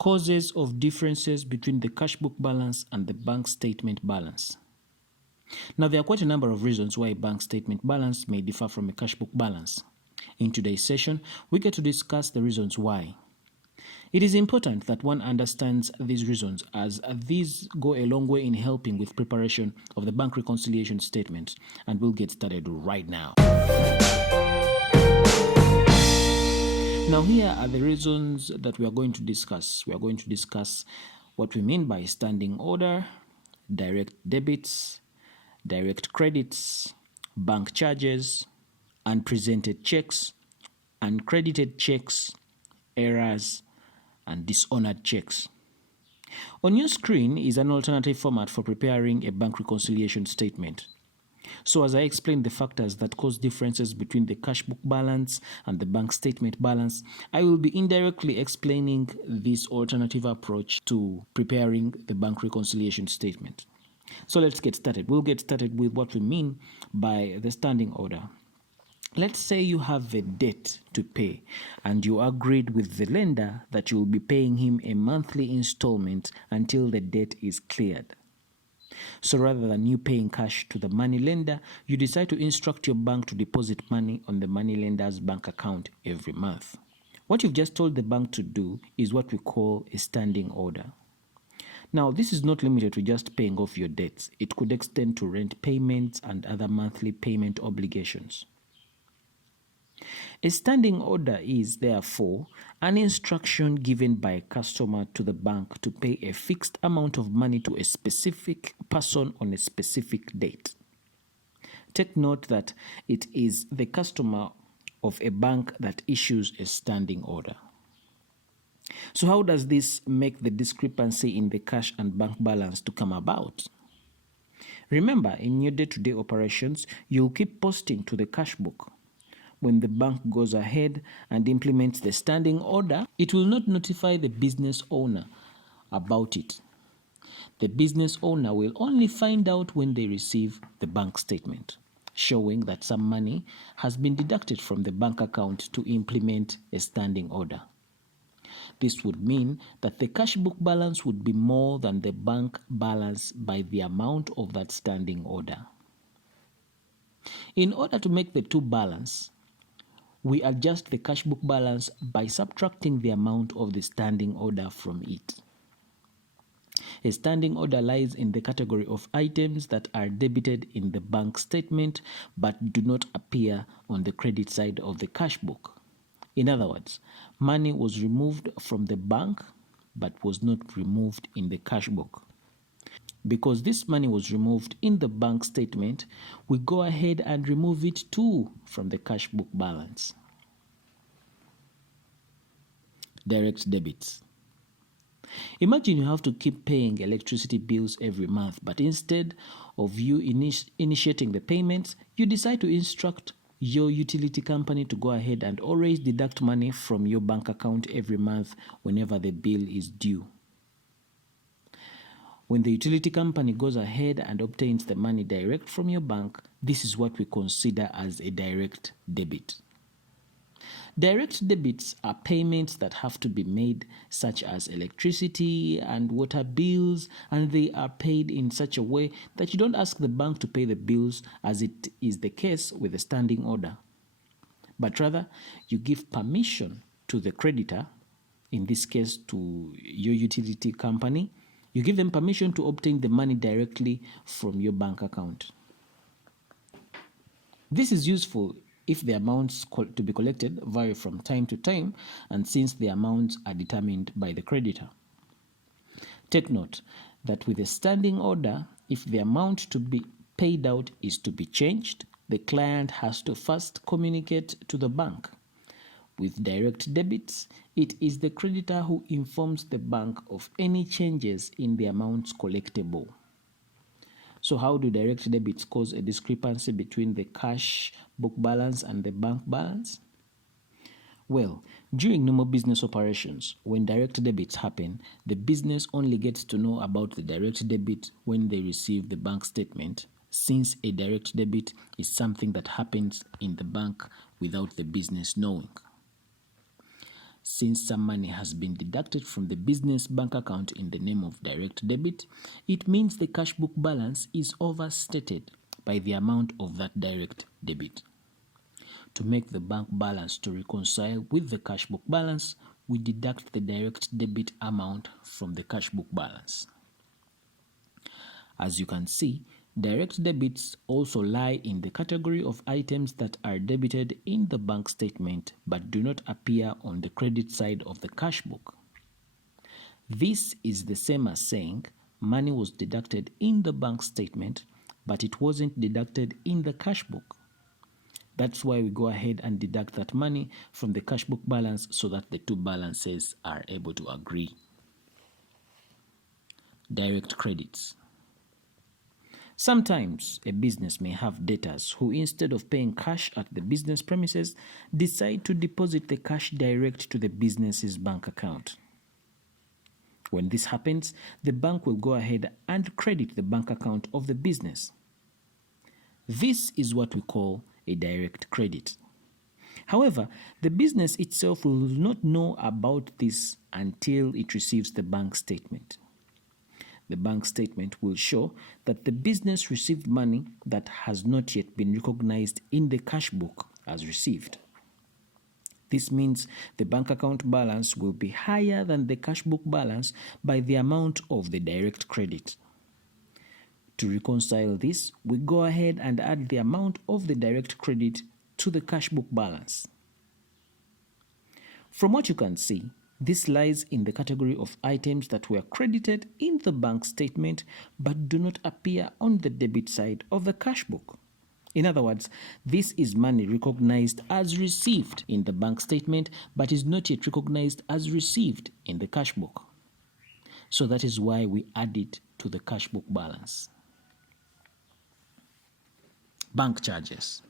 Causes of differences between the cash book balance and the bank statement balance. Now, there are quite a number of reasons why a bank statement balance may differ from a cash book balance. In today's session, we get to discuss the reasons why. It is important that one understands these reasons, as these go a long way in helping with preparation of the bank reconciliation statement, and we'll get started right now. Now, here are the reasons that we are going to discuss. We are going to discuss what we mean by standing order, direct debits, direct credits, bank charges, unpresented checks, uncredited checks, errors, and dishonored checks. On your screen is an alternative format for preparing a bank reconciliation statement. So as I explain the factors that cause differences between the cash book balance and the bank statement balance, I will be indirectly explaining this alternative approach to preparing the bank reconciliation statement. So let's get started. We'll get started with what we mean by the standing order. Let's say you have a debt to pay and you agreed with the lender that you will be paying him a monthly installment until the debt is cleared. So rather than you paying cash to the money lender, you decide to instruct your bank to deposit money on the money lender's bank account every month. What you've just told the bank to do is what we call a standing order. Now, this is not limited to just paying off your debts. It could extend to rent payments and other monthly payment obligations. A standing order is, therefore, an instruction given by a customer to the bank to pay a fixed amount of money to a specific person on a specific date. Take note that it is the customer of a bank that issues a standing order. So how does this make the discrepancy in the cash and bank balance to come about? Remember, in your day-to-day operations, you'll keep posting to the cash book. When the bank goes ahead and implements the standing order, it will not notify the business owner about it. The business owner will only find out when they receive the bank statement, showing that some money has been deducted from the bank account to implement a standing order. This would mean that the cash book balance would be more than the bank balance by the amount of that standing order. In order to make the two balance, we adjust the cash book balance by subtracting the amount of the standing order from it. A standing order lies in the category of items that are debited in the bank statement but do not appear on the credit side of the cash book. In other words, money was removed from the bank but was not removed in the cash book. Because this money was removed in the bank statement, we go ahead and remove it too from the cash book balance. Direct debits. Imagine you have to keep paying electricity bills every month, but instead of you initiating the payments, you decide to instruct your utility company to go ahead and always deduct money from your bank account every month whenever the bill is due. When the utility company goes ahead and obtains the money direct from your bank, this is what we consider as a direct debit. Direct debits are payments that have to be made, such as electricity and water bills, and they are paid in such a way that you don't ask the bank to pay the bills as it is the case with a standing order. But rather, you give permission to the creditor, in this case to your utility company, you give them permission to obtain the money directly from your bank account. This is useful if the amounts to be collected vary from time to time and since the amounts are determined by the creditor. Take note that with a standing order, if the amount to be paid out is to be changed, the client has to first communicate to the bank. With direct debits, it is the creditor who informs the bank of any changes in the amounts collectible. So how do direct debits cause a discrepancy between the cash book balance and the bank balance? Well, during normal business operations, when direct debits happen, the business only gets to know about the direct debit when they receive the bank statement, since a direct debit is something that happens in the bank without the business knowing. Since some money has been deducted from the business bank account in the name of direct debit, it means the cash book balance is overstated by the amount of that direct debit. To make the bank balance to reconcile with the cash book balance, we deduct the direct debit amount from the cash book balance. As you can see, direct debits also lie in the category of items that are debited in the bank statement but do not appear on the credit side of the cash book. This is the same as saying money was deducted in the bank statement but it wasn't deducted in the cash book. That's why we go ahead and deduct that money from the cash book balance so that the two balances are able to agree. Direct credits. Sometimes a business may have debtors who, instead of paying cash at the business premises, decide to deposit the cash direct to the business's bank account. When this happens, the bank will go ahead and credit the bank account of the business. This is what we call a direct credit. However, the business itself will not know about this until it receives the bank statement. The bank statement will show that the business received money that has not yet been recognized in the cash book as received. This means the bank account balance will be higher than the cash book balance by the amount of the direct credit. To reconcile this, we go ahead and add the amount of the direct credit to the cash book balance. From what you can see, this lies in the category of items that were credited in the bank statement but do not appear on the debit side of the cash book. In other words, this is money recognized as received in the bank statement but is not yet recognized as received in the cash book. So that is why we add it to the cash book balance. Bank charges.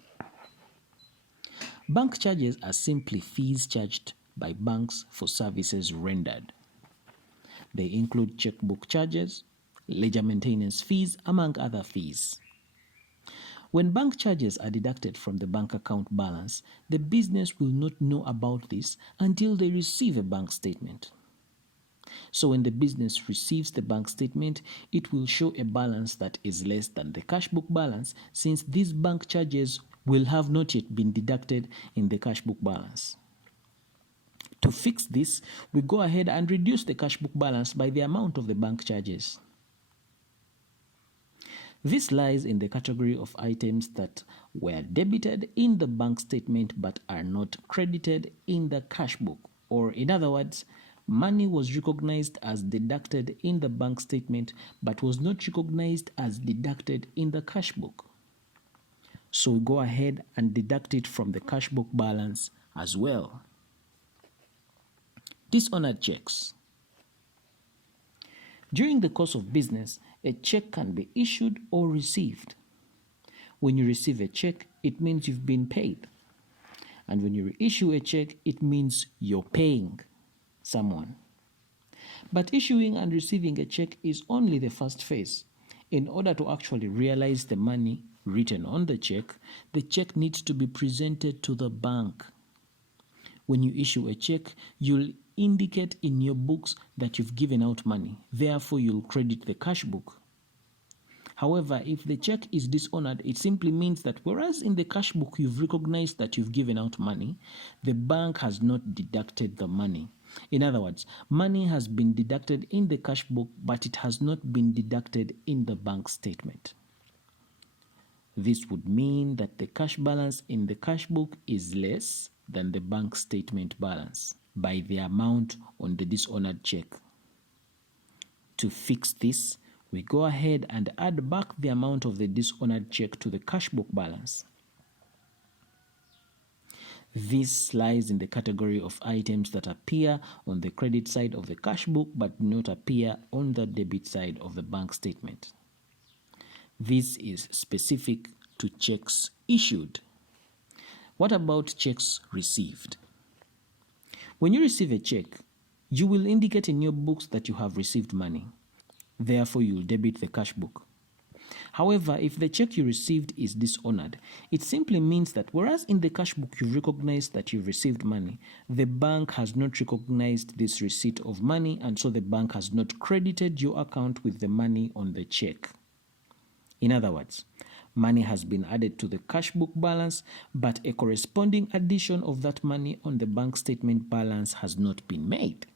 Bank charges are simply fees charged by banks for services rendered. They include checkbook charges, ledger maintenance fees, among other fees. When bank charges are deducted from the bank account balance, the business will not know about this until they receive a bank statement. So when the business receives the bank statement, it will show a balance that is less than the cash book balance, since these bank charges will have not yet been deducted in the cash book balance. To fix this, we go ahead and reduce the cash book balance by the amount of the bank charges. This lies in the category of items that were debited in the bank statement but are not credited in the cash book, or in other words, money was recognized as deducted in the bank statement but was not recognized as deducted in the cash book. So we go ahead and deduct it from the cash book balance as well. Dishonored checks. During the course of business, a check can be issued or received. When you receive a check, it means you've been paid. And when you reissue a check, it means you're paying someone. But issuing and receiving a check is only the first phase. In order to actually realize the money written on the check needs to be presented to the bank. When you issue a check, you'll indicate in your books that you've given out money. Therefore, you'll credit the cash book. However, if the check is dishonored, it simply means that whereas in the cash book you've recognized that you've given out money, the bank has not deducted the money. In other words, money has been deducted in the cash book, but it has not been deducted in the bank statement. This would mean that the cash balance in the cash book is less than the bank statement balance by the amount on the dishonored check. To fix this, we go ahead and add back the amount of the dishonored check to the cash book balance. This lies in the category of items that appear on the credit side of the cash book but do not appear on the debit side of the bank statement. This is specific to checks issued. What about checks received? When you receive a check, you will indicate in your books that you have received money. Therefore, you'll debit the cash book. However, if the check you received is dishonored, it simply means that whereas in the cash book you've recognized that you've received money, the bank has not recognized this receipt of money, and so the bank has not credited your account with the money on the check. In other words, money has been added to the cash book balance, but a corresponding addition of that money on the bank statement balance has not been made.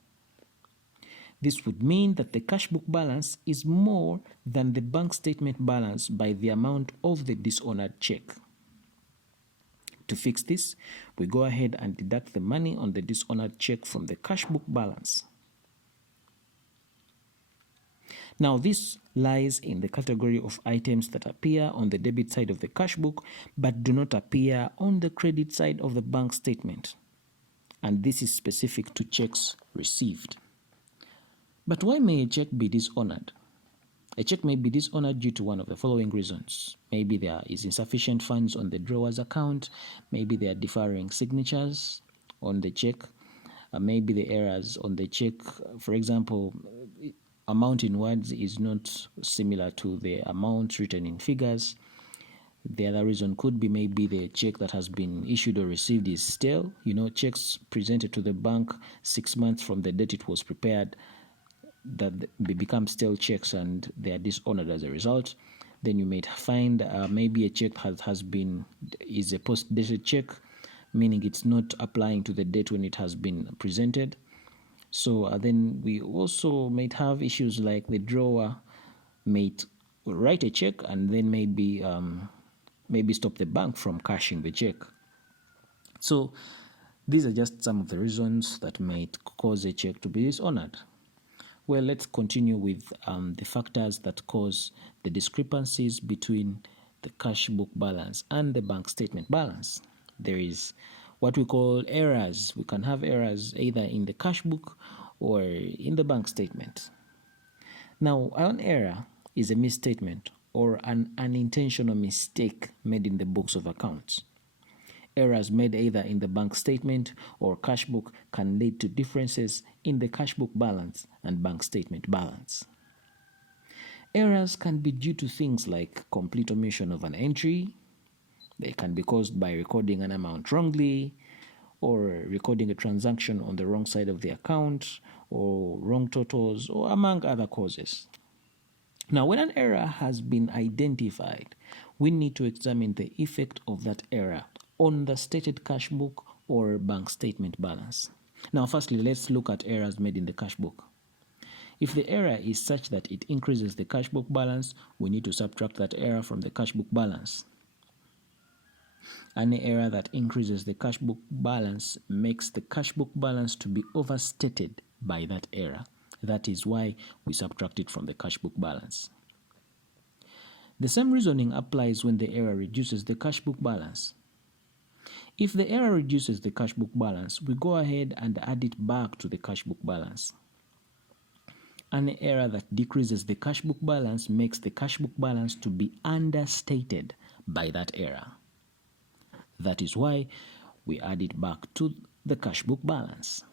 This would mean that the cash book balance is more than the bank statement balance by the amount of the dishonored check. To fix this, we go ahead and deduct the money on the dishonored check from the cash book balance. Now, this lies in the category of items that appear on the debit side of the cash book but do not appear on the credit side of the bank statement. And this is specific to checks received. But why may a check be dishonored? A check may be dishonored due to one of the following reasons. Maybe there is insufficient funds on the drawer's account. Maybe they are differing signatures on the check. Maybe the errors on the check, for example, amount in words is not similar to the amount written in figures. The other reason could be maybe the check that has been issued or received is stale. Checks presented to the bank 6 months from the date it was prepared, that they become stale checks and they are dishonored as a result. Then you may find maybe a check is a post-dated check, meaning it's not applying to the date when it has been presented. So then we also might have issues like the drawer may write a check and then maybe stop the bank from cashing the check. So these are just some of the reasons that might cause a check to be dishonored. Well, let's continue with the factors that cause the discrepancies between the cash book balance and the bank statement balance. There is what we call errors. We can have errors either in the cash book or in the bank statement. Now, an error is a misstatement or an unintentional mistake made in the books of accounts. Errors made either in the bank statement or cash book can lead to differences in the cash book balance and bank statement balance. Errors can be due to things like complete omission of an entry. They can be caused by recording an amount wrongly, or recording a transaction on the wrong side of the account, or wrong totals, or among other causes. Now, when an error has been identified, we need to examine the effect of that error on the stated cash book or bank statement balance. Now, firstly, let's look at errors made in the cash book. If the error is such that it increases the cash book balance, we need to subtract that error from the cash book balance. Any error that increases the cash book balance makes the cash book balance to be overstated by that error. That is why we subtract it from the cash book balance. The same reasoning applies when the error reduces the cash book balance. If the error reduces the cash book balance, we go ahead and add it back to the cash book balance. An error that decreases the cash book balance makes the cash book balance to be understated by that error. That is why we add it back to the cash book balance.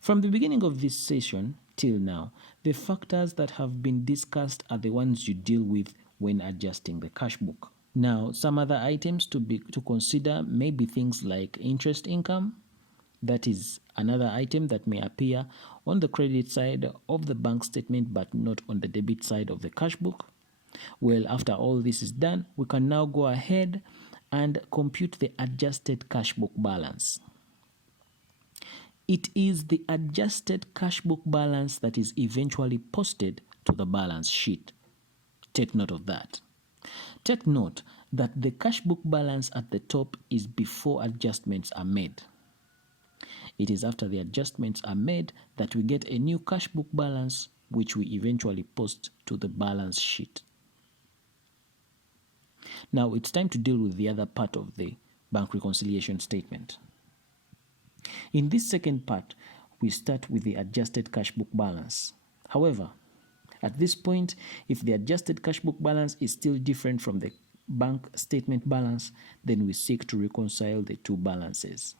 From the beginning of this session till now, the factors that have been discussed are the ones you deal with when adjusting the cash book. Now, some other items to consider may be things like interest income. That is another item that may appear on the credit side of the bank statement but not on the debit side of the cash book. Well, after all this is done, we can now go ahead and compute the adjusted cash book balance. It is the adjusted cash book balance that is eventually posted to the balance sheet. Take note of that. Take note that the cash book balance at the top is before adjustments are made. It is after the adjustments are made that we get a new cash book balance, which we eventually post to the balance sheet. Now it's time to deal with the other part of the bank reconciliation statement. In this second part, we start with the adjusted cash book balance. However, at this point, if the adjusted cash book balance is still different from the bank statement balance, then we seek to reconcile the two balances.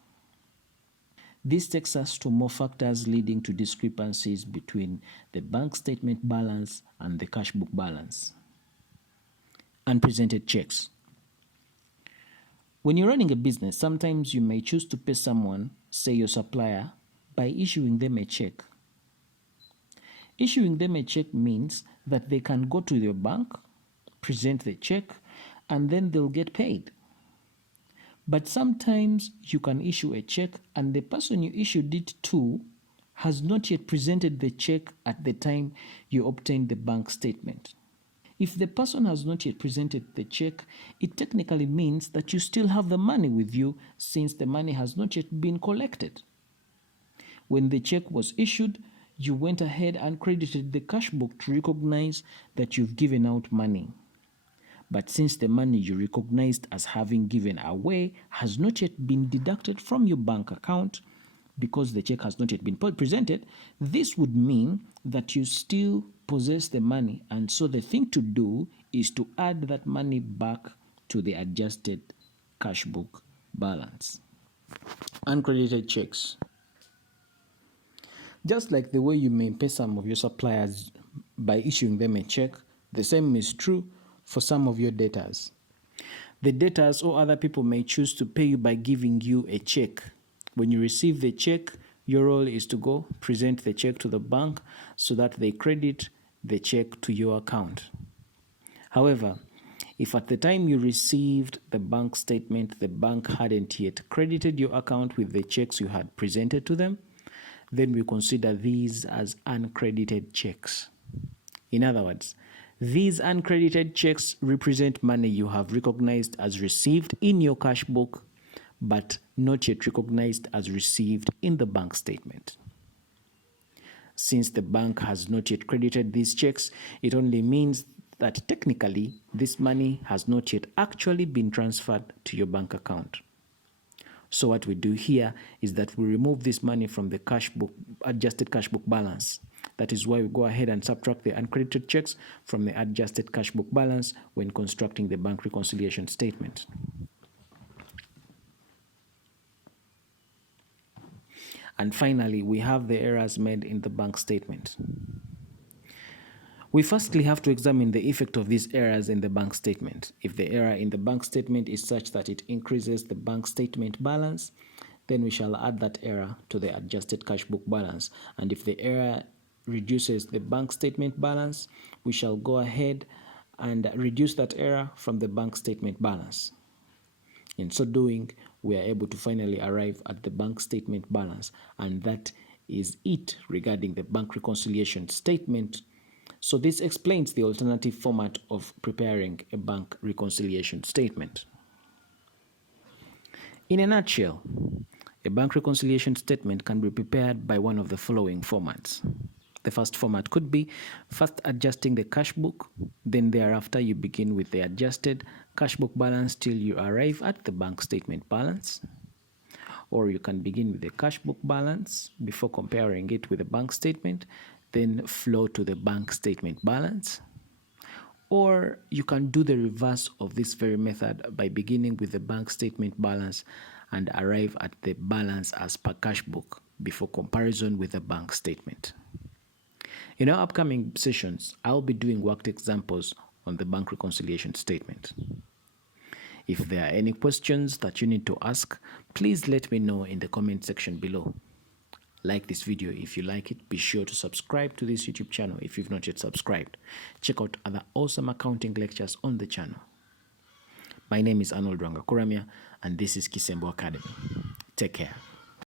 This takes us to more factors leading to discrepancies between the bank statement balance and the cash book balance. unpresented checks. When you're running a business, sometimes you may choose to pay someone, say your supplier, by issuing them a check. Issuing them a check means that they can go to your bank, present the check, and then they'll get paid. But sometimes you can issue a check and the person you issued it to has not yet presented the check at the time you obtained the bank statement. If the person has not yet presented the check, it technically means that you still have the money with you since the money has not yet been collected. When the check was issued, you went ahead and credited the cash book to recognize that you've given out money. But since the money you recognized as having given away has not yet been deducted from your bank account, because the check has not yet been presented, this would mean that you still possess the money, and so the thing to do is to add that money back to the adjusted cash book balance. Uncredited checks. Just like the way you may pay some of your suppliers by issuing them a check, the same is true for some of your debtors. The debtors or other people may choose to pay you by giving you a check. When you receive the check, your role is to go present the check to the bank so that they credit the check to your account. However, if at the time you received the bank statement, the bank hadn't yet credited your account with the checks you had presented to them, then we consider these as uncredited checks. In other words, these uncredited checks represent money you have recognized as received in your cash book, but not yet recognized as received in the bank statement. Since the bank has not yet credited these checks, it only means that technically this money has not yet actually been transferred to your bank account. So what we do here is that we remove this money from the cash book, adjusted cash book balance. That is why we go ahead and subtract the uncredited checks from the adjusted cash book balance when constructing the bank reconciliation statement. And finally, we have the errors made in the bank statement. We firstly have to examine the effect of these errors in the bank statement. If the error in the bank statement is such that it increases the bank statement balance, then we shall add that error to the adjusted cash book balance. And if the error reduces the bank statement balance, we shall go ahead and reduce that error from the bank statement balance. In so doing, we are able to finally arrive at the bank statement balance, and that is it regarding the bank reconciliation statement. So this explains the alternative format of preparing a bank reconciliation statement. In a nutshell, a bank reconciliation statement can be prepared by one of the following formats. The first format could be first adjusting the cash book, then thereafter you begin with the adjusted cash book balance till you arrive at the bank statement balance. Or you can begin with the cash book balance before comparing it with the bank statement, then flow to the bank statement balance. Or you can do the reverse of this very method by beginning with the bank statement balance and arrive at the balance as per cash book before comparison with the bank statement. In our upcoming sessions, I'll be doing worked examples on the bank reconciliation statement. If there are any questions that you need to ask, please let me know in the comment section below. Like this video if you like it. Be sure to subscribe to this YouTube channel if you've not yet subscribed. Check out other awesome accounting lectures on the channel. My name is Arnold Rangakuramia, and this is Kisembo Academy. Take care.